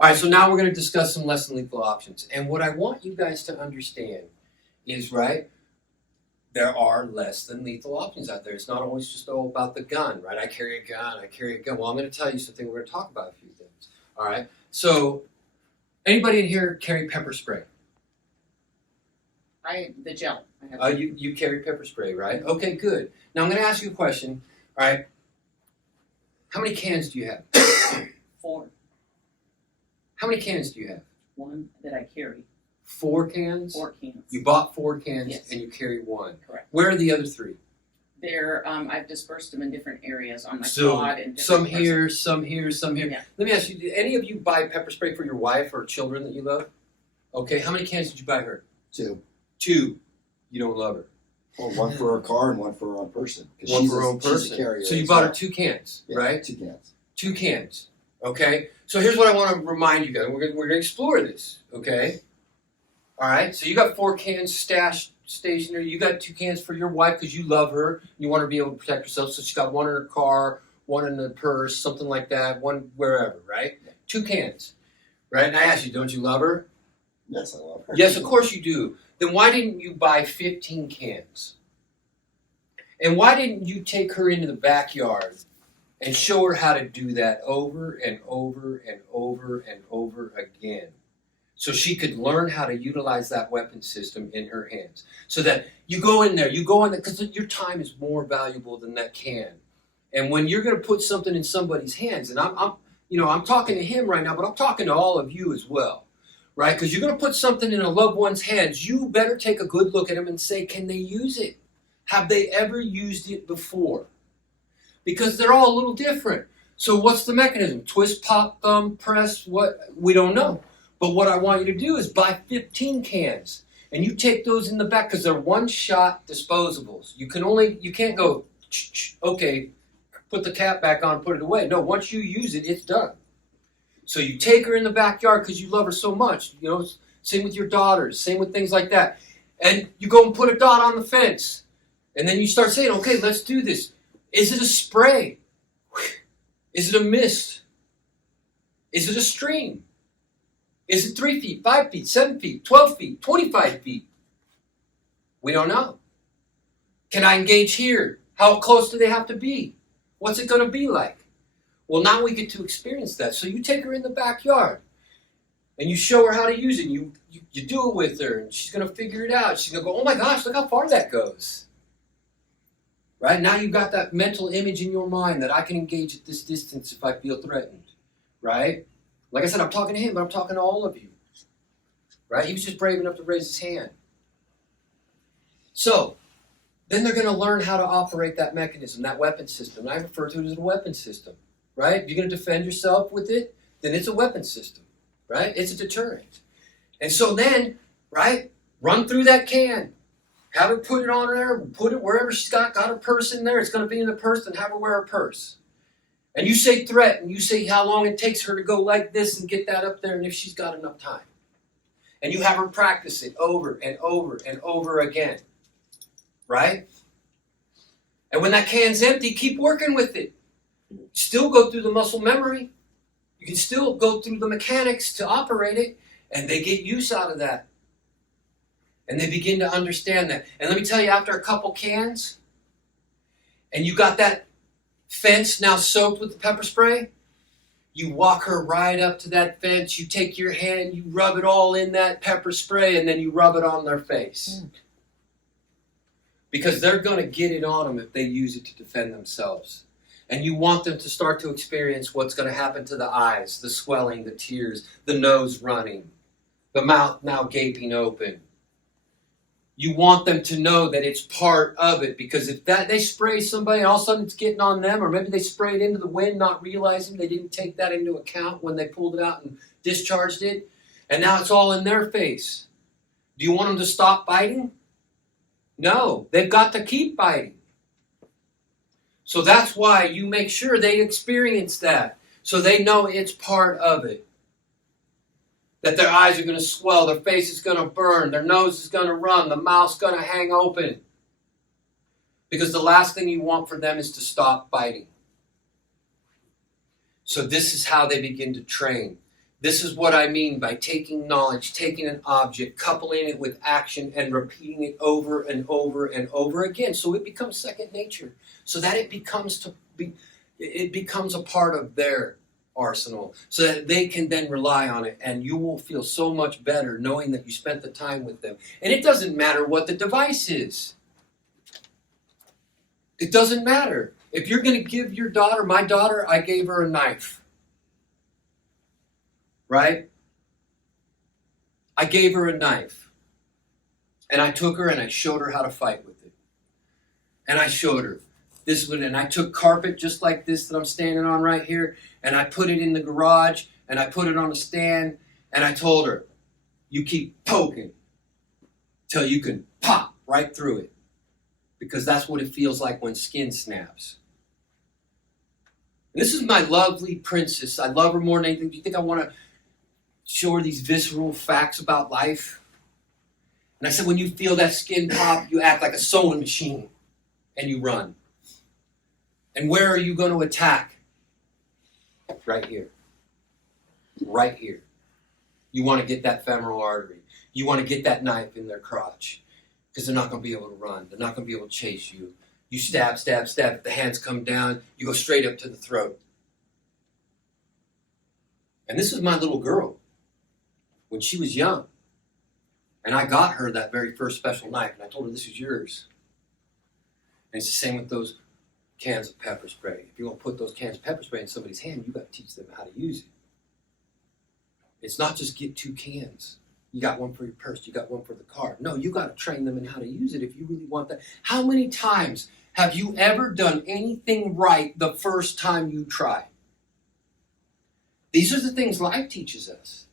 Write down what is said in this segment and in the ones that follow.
All right, so now we're going to discuss some less than lethal options. And what I want you guys to understand is, right, there are less than lethal options out there. It's not always just all about the gun, right? I carry a gun, I carry a gun. Well, I'm going to tell you something. We're going to talk about a few things. All right, so anybody in here carry pepper spray? The gel. I have You carry pepper spray, right? Okay, good. Now I'm going to ask you a question. All right, how many cans do you have? 4. How many cans do you have? 1 that I carry. 4 cans? 4 cans. You bought 4 cans, Yes. and you carry 1. Correct. Where are the other 3? They're I've dispersed them in different areas on my So, quad and different some parts. here, some here, some here. Yeah. Let me ask you, did any of you buy pepper spray for your wife or children that you love? Okay, how many cans did you buy her? 2. 2. You don't love her. Well, 1 for her car and 1 for her own person. 'Cause One she's for her own she's a person. carrier So you as bought her well. 2 cans, Yeah, right? 2 cans. 2 cans. Okay? So here's what I want to remind you guys. We're going to explore this, okay? All right? So you got 4 cans stashed stationary. You got 2 cans for your wife because you love her. You want her to be able to protect herself. So she's got 1 in her car, 1 in the purse, something like that, 1 wherever, right? 2 cans, right? And I asked you, don't you love her? Yes, I love her. Yes, of course you do. Then why didn't you buy 15 cans? And why didn't you take her into the backyard and show her how to do that over and over and over and over again? So she could learn how to utilize that weapon system in her hands. So that you go in there, because your time is more valuable than that can. And when you're going to put something in somebody's hands, and I'm talking to him right now, but I'm talking to all of you as well, right? Because you're going to put something in a loved one's hands, you better take a good look at them and say, can they use it? Have they ever used it before? Because they're all a little different. So what's the mechanism? Twist, pop, thumb, press, what? We don't know. But what I want you to do is buy 15 cans. And you take those in the back because they're one-shot disposables. You can't go, okay, put the cap back on, put it away. No, once you use it, it's done. So you take her in the backyard because you love her so much. Same with your daughters, same with things like that. And you go and put a dot on the fence. And then you start saying, okay, let's do this. Is it a spray? Is it a mist? Is it a stream? Is it 3 feet, 5 feet, 7 feet, 12 feet, 25 feet? We don't know. Can I engage here? How close do they have to be? What's it going to be like? Well, now we get to experience that. So you take her in the backyard and you show her how to use it. You do it with her and she's going to figure it out. She's going to go, oh my gosh, look how far that goes. Right? Now you've got that mental image in your mind that I can engage at this distance if I feel threatened. Right? Like I said, I'm talking to him, but I'm talking to all of you. Right? He was just brave enough to raise his hand. So, then they're going to learn how to operate that mechanism, that weapon system. And I refer to it as a weapon system. Right? If you're going to defend yourself with it, then it's a weapon system. Right? It's a deterrent. And so then, right, run through that can. Have her put it on her, put it wherever she's got her purse in there. It's going to be in the purse, and have her wear a purse. And you say threat, and you say how long it takes her to go like this and get that up there, and if she's got enough time. And you have her practice it over and over and over again. Right? And when that can's empty, keep working with it. Still go through the muscle memory. You can still go through the mechanics to operate it, and they get use out of that. And they begin to understand that. And let me tell you, after a couple cans, and you got that fence now soaked with the pepper spray, you walk her right up to that fence, you take your hand, you rub it all in that pepper spray, and then you rub it on their face. Because they're going to get it on them if they use it to defend themselves. And you want them to start to experience what's going to happen to the eyes, the swelling, the tears, the nose running, the mouth now gaping open. You want them to know that it's part of it, because if they spray somebody and all of a sudden it's getting on them, or maybe they spray it into the wind not realizing they didn't take that into account when they pulled it out and discharged it, and now it's all in their face. Do you want them to stop biting? No, they've got to keep biting. So that's why you make sure they experience that, so they know it's part of it. That their eyes are going to swell, their face is going to burn, their nose is going to run, the mouth's going to hang open. Because the last thing you want for them is to stop biting. So this is how they begin to train. This is what I mean by taking knowledge, taking an object, coupling it with action, and repeating it over and over and over again, so it becomes second nature, so that it becomes a part of their arsenal, so that they can then rely on it, and you will feel so much better knowing that you spent the time with them. And it doesn't matter what the device is. It doesn't matter. If you're going to give your daughter, my daughter, I gave her a knife. Right? I gave her a knife. And I took her and I showed her how to fight with it. And I showed her. And I took carpet just like this that I'm standing on right here, and I put it in the garage, and I put it on a stand, and I told her, you keep poking till you can pop right through it. Because that's what it feels like when skin snaps. And this is my lovely princess. I love her more than anything. Do you think I want to show her these visceral facts about life? And I said, when you feel that skin pop, you act like a sewing machine and you run. And where are you going to attack? Right here. Right here. You want to get that femoral artery. You want to get that knife in their crotch. Because they're not going to be able to run. They're not going to be able to chase you. You stab, stab, stab. If the hands come down, you go straight up to the throat. And this is my little girl. When she was young. And I got her that very first special knife. And I told her, this is yours. And it's the same with those cans of pepper spray. If you want to put those cans of pepper spray in somebody's hand, you got to teach them how to use it. It's not just get 2 cans. You got one for your purse, you got one for the car. No, you got to train them in how to use it if you really want that. How many times have you ever done anything right the first time you try? These are the things life teaches us.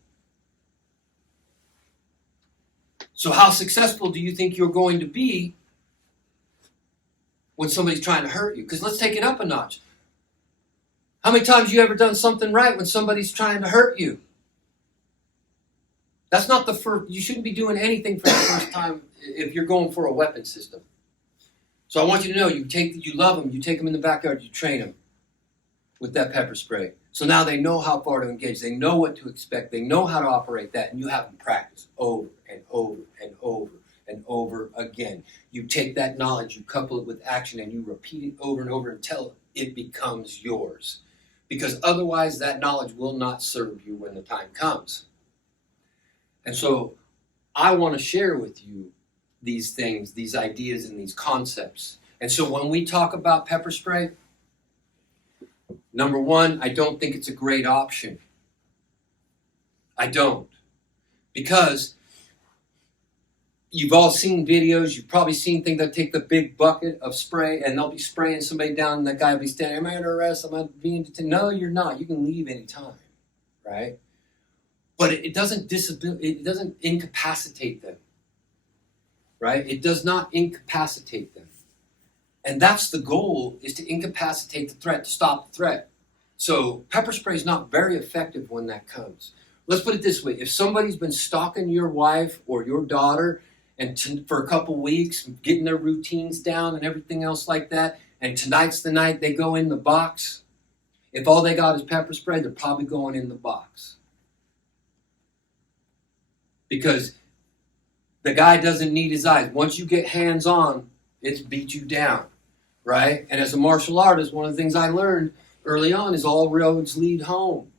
So how successful do you think you're going to be when somebody's trying to hurt you? Because let's take it up a notch. How many times have you ever done something right when somebody's trying to hurt you? That's not the first. You shouldn't be doing anything for the first time if you're going for a weapon system. So I want you to know, you love them, you take them in the backyard, you train them with that pepper spray. So now they know how far to engage. They know what to expect. They know how to operate that, and you have them practice over and over and over and over again. You take that knowledge, you couple it with action, and you repeat it over and over until it becomes yours. Because otherwise, that knowledge will not serve you when the time comes. And so I want to share with you these things, these ideas, and these concepts. And so when we talk about pepper spray, number one, I don't think it's a great option. I don't. Because you've all seen videos, you've probably seen things that take the big bucket of spray and they'll be spraying somebody down and that guy will be standing, am I under arrest? Am I being detained? No, you're not. You can leave anytime, right? But it doesn't incapacitate them, right? It does not incapacitate them. And that's the goal, is to incapacitate the threat, to stop the threat. So pepper spray is not very effective when that comes. Let's put it this way. If somebody's been stalking your wife or your daughter and for a couple weeks, getting their routines down and everything else like that, and tonight's the night they go in the box, if all they got is pepper spray, they're probably going in the box. Because the guy doesn't need his eyes. Once you get hands-on, it's beat you down, right? And as a martial artist, one of the things I learned early on is all roads lead home.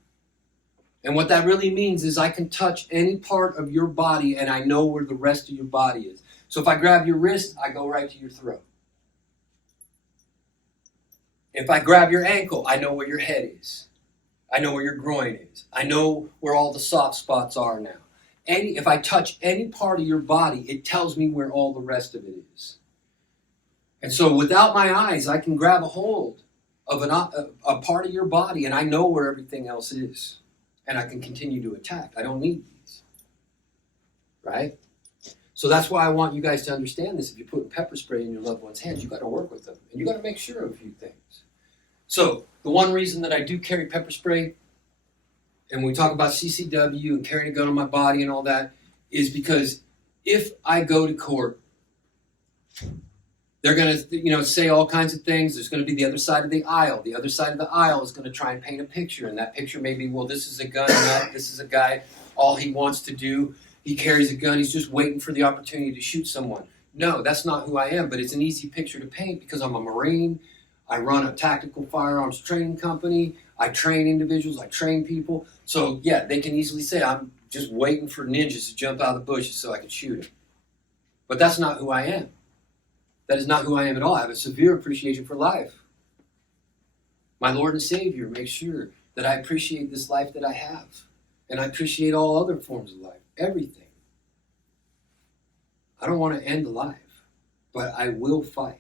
And what that really means is I can touch any part of your body and I know where the rest of your body is. So if I grab your wrist, I go right to your throat. If I grab your ankle, I know where your head is. I know where your groin is. I know where all the soft spots are now. If I touch any part of your body, it tells me where all the rest of it is. And so without my eyes, I can grab a hold of a part of your body and I know where everything else is. And I can continue to attack. I don't need these. Right? So that's why I want you guys to understand this. If you're putting pepper spray in your loved one's hands, you've got to work with them. And you've got to make sure of a few things. So the one reason that I do carry pepper spray, and when we talk about CCW and carrying a gun on my body and all that, is because if I go to court They're going to, say all kinds of things. There's going to be the other side of the aisle. The other side of the aisle is going to try and paint a picture, and that picture may be, well, this is a gun nut. This is a guy. All he wants to do, he carries a gun. He's just waiting for the opportunity to shoot someone. No, that's not who I am. But it's an easy picture to paint because I'm a Marine. I run a tactical firearms training company. I train individuals. I train people. So yeah, they can easily say I'm just waiting for ninjas to jump out of the bushes so I can shoot them. But that's not who I am. That is not who I am at all. I have a severe appreciation for life. My Lord and Savior makes sure that I appreciate this life that I have. And I appreciate all other forms of life. Everything. I don't want to end life. But I will fight.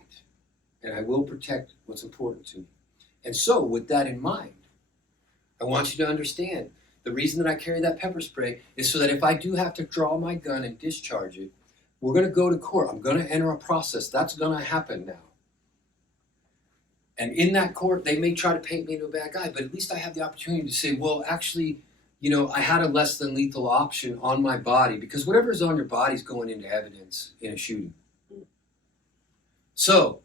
And I will protect what's important to me. And so, with that in mind, I want you to understand the reason that I carry that pepper spray is so that if I do have to draw my gun and discharge it, we're going to go to court. I'm going to enter a process. That's going to happen now. And in that court, they may try to paint me into a bad guy, but at least I have the opportunity to say, well, actually, I had a less than lethal option on my body because whatever is on your body is going into evidence in a shooting. So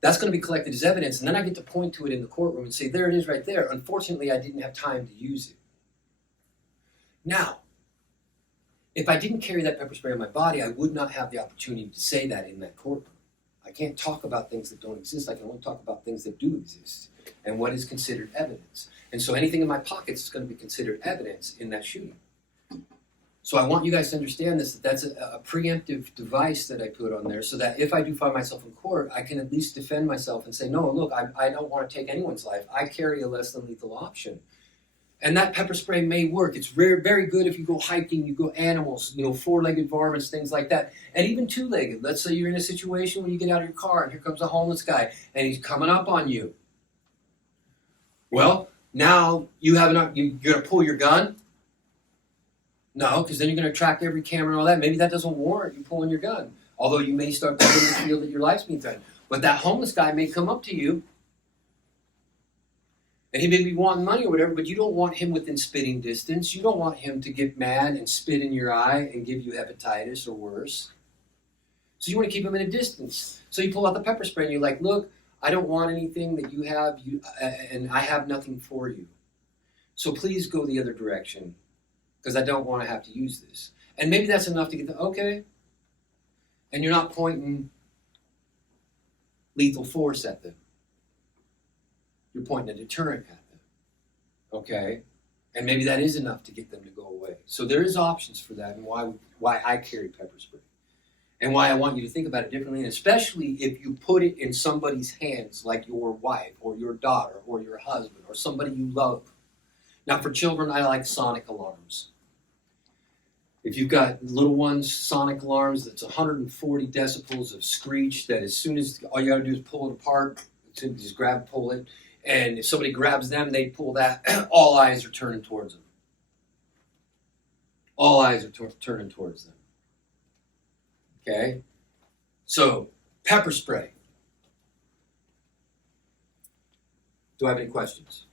that's going to be collected as evidence, and then I get to point to it in the courtroom and say, there it is right there. Unfortunately, I didn't have time to use it. Now, if I didn't carry that pepper spray on my body, I would not have the opportunity to say that in that courtroom. I can't talk about things that don't exist. I can only talk about things that do exist and what is considered evidence. And so anything in my pockets is going to be considered evidence in that shooting. So I want you guys to understand this, that's a preemptive device that I put on there so that if I do find myself in court, I can at least defend myself and say, no, look, I don't want to take anyone's life. I carry a less than lethal option. And that pepper spray may work. It's very, very good if you go hiking, you go animals, four-legged varmints, things like that. And even two-legged. Let's say you're in a situation where you get out of your car and here comes a homeless guy and he's coming up on you. Well, now you're going to pull your gun? No, because then you're going to attract every camera and all that. Maybe that doesn't warrant you pulling your gun. Although you may start to feel that your life's being threatened. But that homeless guy may come up to you and he may be wanting money or whatever, but you don't want him within spitting distance. You don't want him to get mad and spit in your eye and give you hepatitis or worse. So you want to keep him at a distance. So you pull out the pepper spray and you're like, look, I don't want anything that you have, and I have nothing for you. So please go the other direction because I don't want to have to use this. And maybe that's enough to get okay. And you're not pointing lethal force at them. You're pointing a deterrent at them, okay? And maybe that is enough to get them to go away. So there is options for that and why I carry pepper spray. And why I want you to think about it differently, and especially if you put it in somebody's hands, like your wife or your daughter or your husband or somebody you love. Now for children, I like sonic alarms. If you've got little ones, sonic alarms, that's 140 decibels of screech that as soon as all you gotta do is pull it apart, just grab, pull it. And if somebody grabs them, they pull that, all eyes are turning towards them. All eyes are turning towards them. Okay? So, pepper spray. Do I have any questions?